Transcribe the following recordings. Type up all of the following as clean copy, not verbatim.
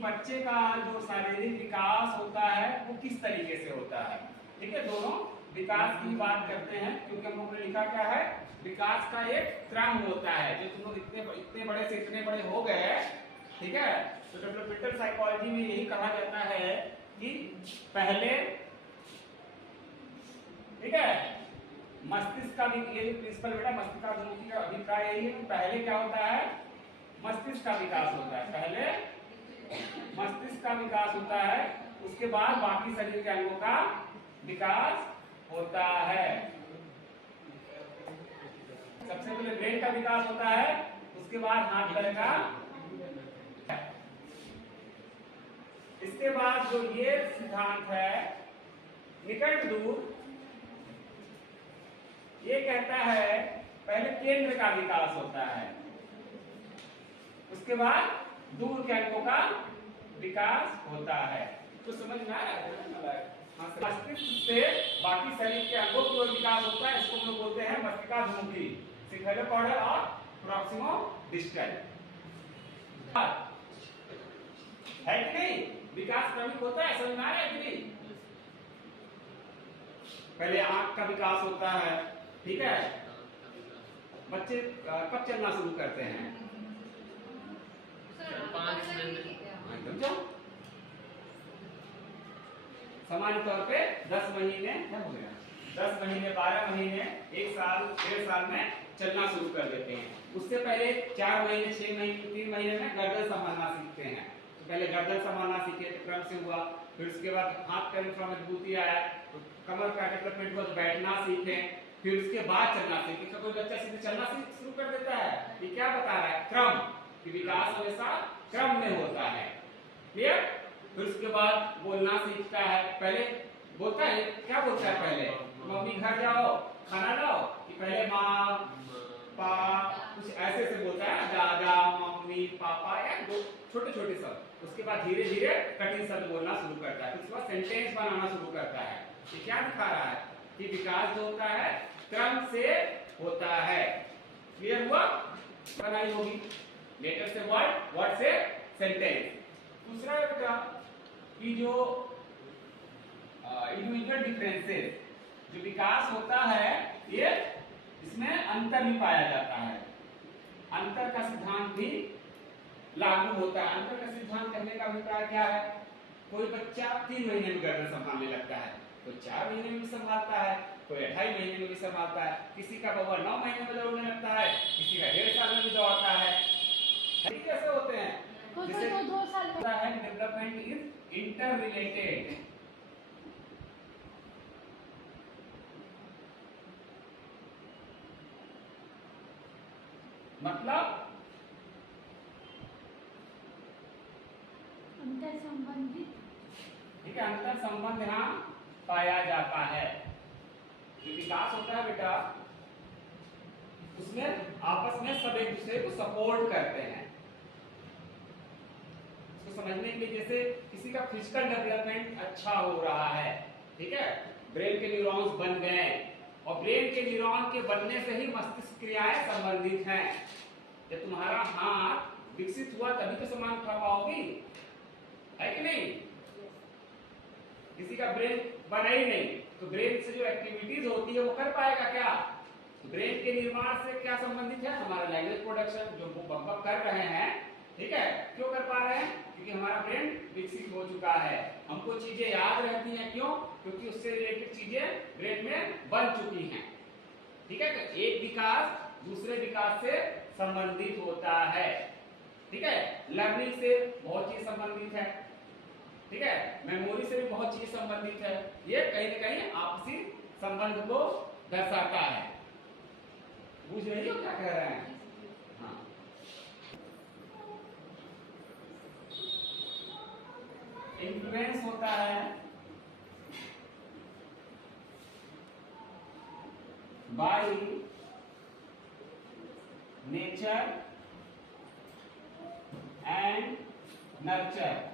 बच्चे का जो शारीरिक विकास होता है वो किस तरीके से होता है। ठीक है, दोनों विकास की बात करते हैं, क्योंकि हम लोग ने लिखा क्या है, विकास का एक क्रम होता है। जो तुम लोग इतने बड़े से इतने बड़े हो गए, ठीक है, तो डेवलपमेंटल साइकोलॉजी में यही कहा जाता है कि पहले, ठीक है, मस्तिष्क का भी ये प्रिंसिपल बेटा मस्तिष्काभिमुखी का अभिप्राय यही है कि पहले क्या होता है, मस्तिष्क का विकास होता है। पहले मस्तिष्क का विकास होता है, उसके बाद बाकी शरीर के अंगों का विकास होता है। सबसे पहले ब्रेन का विकास होता है, उसके बाद हाथ पैर का, इसके बाद जो ये सिद्धांत है निकट दूर, ये कहता है पहले केंद्र का विकास होता है, उसके बाद दूर के अंगों का विकास होता है। तो समझ में आ रहा है, मस्तिष्क से बाकी शरीर के अंगों की ओर विकास होता है, इसको हम लोग बोलते हैं मस्तिष्काभिमुखी, सिफेलोकॉर्डल और प्रॉक्सिमो डिस्टल। है कि नहीं, विकास क्रमिक होता है, समझ में आ रहा है कि नहीं। पहले आंख का विकास होता है, ठीक है, बच्चे कब चलना शुरू करते हैं, 5 महीने, सामान्य तौर पे 10 महीने, क्या हो गया, 10 महीने 12 महीने 1 साल 1.5 साल में चलना शुरू कर देते हैं। उससे पहले 4 महीने 6 महीने 3 महीने में गर्दन संभालना सीखते हैं। तो पहले गर्दन संभालना सीखे तो क्रम से हुआ, फिर उसके बाद हाथ पैर में थोड़ा मजबूती आया तो कमर का डेवलपमेंट हुआ तो बैठना सीखे, फिर उसके बाद चलना सीखे। तो कोई बच्चा सीधे चलना शुरू कर देता है, ये क्या बता रहा है, क्रम, कि विकास हमेशा क्रम में होता है। क्लियर। फिर उसके बाद बोलना सीखता है, पहले बोलता है, क्या बोलता है, पहले मम्मी घर जाओ खाना लाओ, कि पहले माँ पा कुछ ऐसे से बोलता है, दादा मम्मी पापा, या दो छोटे छोटे शब्द। उसके बाद धीरे धीरे कठिन शब्द बोलना शुरू करता है, फिर उसके बाद सेंटेंस बनाना शुरू करता है। ये क्या दिखा रहा है कि विकास जो होता है क्रम से होता है। क्लियर हुआ, बनाई होगी, लेटर से वर्ड, वर्ड से सेंटेंस। दूसरा बेटा कि जो इंडिविजुअल डिफरेंसेस, जो विकास होता है ये इसमें अंतर भी पाया जाता है, अंतर का सिद्धांत भी लागू होता है। अंतर का सिद्धांत कहने का अभिप्राय क्या है, कोई बच्चा 3 महीने में गर्दन संभालने लगता है, कोई 4 महीने में भी संभालता है, कोई 2.5 महीने में भी संभालता है, किसी का बउआ 9 महीने में दौड़ने लगता है, किसी का 1.5 साल में भी दौड़ता है। कैसे होते हैं, जिसे 2 साल होता है, डेवलपमेंट इज इंटर रिलेटेड। मतलब अंतर संबंधित, ठीक है, अंतर संबंध यहाँ पाया जाता है। जो विकास होता है बेटा उसमें आपस में सब एक दूसरे को सपोर्ट करते हैं। इसको समझने के लिए, जैसे किसी का फिजिकल डेवलपमेंट अच्छा हो रहा है, ठीक है, ब्रेन के न्यूरॉन्स बन गए, और ब्रेन के न्यूरॉन के बनने से ही मस्तिष्क क्रियाएं संबंधित हैं। जब तुम्हारा हाथ विकसित हुआ तभी तो सामान उठा पाओगी, है कि नहीं। किसी का ब्रेन बना ही नहीं तो ब्रेन से जो एक्टिविटीज होती है वो कर पाएगा क्या। ब्रेन के निर्माण से क्या संबंधित है, हमारा लैंग्वेज प्रोडक्शन जो हम कर रहे हैं, ठीक है, क्यों कर पा रहे हैं, क्योंकि हमारा ब्रेन विकसित हो चुका है, हमको चीजें याद रहती हैं, क्यों, क्योंकि उससे रिलेटेड चीजें ब्रेन में बन चुकी हैं। ठीक है, तो एक विकास दूसरे विकास से संबंधित होता है। ठीक है, लर्निंग से बहुत चीज संबंधित है, ठीक है, मेमोरी से भी बहुत चीज संबंधित है। ये कहीं ना कहीं आपसी संबंध को दर्शाता है। बुझ रही हो क्या कह रहे हैं। हाँ, इन्फ्लुएंस होता है बाय नेचर एंड नर्चर।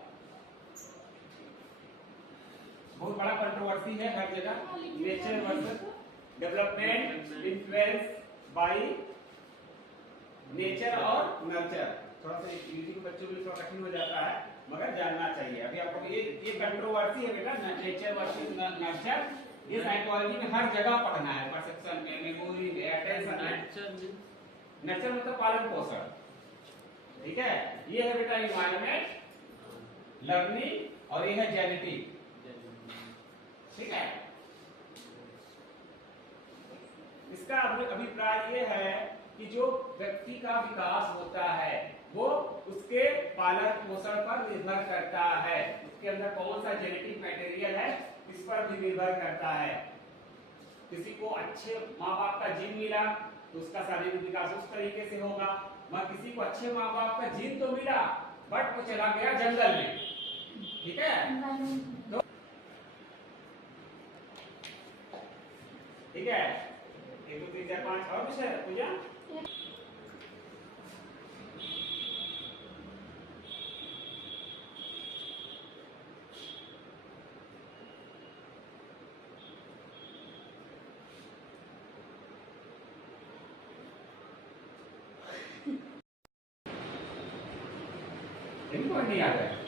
बहुत बड़ा कंट्रोवर्सी है हर जगह, nature versus development, influence by nature और नर्चर। थोड़ा सा यूट्यूब बच्चों के लिए थोड़ा कठिन हो जाता है, मगर जानना चाहिए। अभी आपको ये कंट्रोवर्सी है बेटा, नेचर वर्सेस नर्चर, ये साइकोलॉजी में हर जगह पढ़ना है, परसेप्शन में, मेमोरी में, अटेंशन में। नेचर मतलब पालन पोषण, ठीक है। ये है बेटा एनवायरनमेंट, लर्निंग, और ये है जेनेटिक, ठीक है। इसका अभिप्राय ये है कि जो व्यक्ति का विकास होता है वो उसके पालन पोषण पर निर्भर करता है, उसके अंदर कौन सा जेनेटिक मटेरियल है इस पर भी निर्भर करता है। किसी को अच्छे माँ बाप का जीन मिला तो उसका शारीरिक विकास उस तरीके से होगा, मगर किसी को अच्छे माँ बाप का जीन तो मिला बट वो चला गया जंगल में, ठीक है। तो ठीक है, 1 2 3 4 5 और विषय पूजा। इनको नहीं आता है।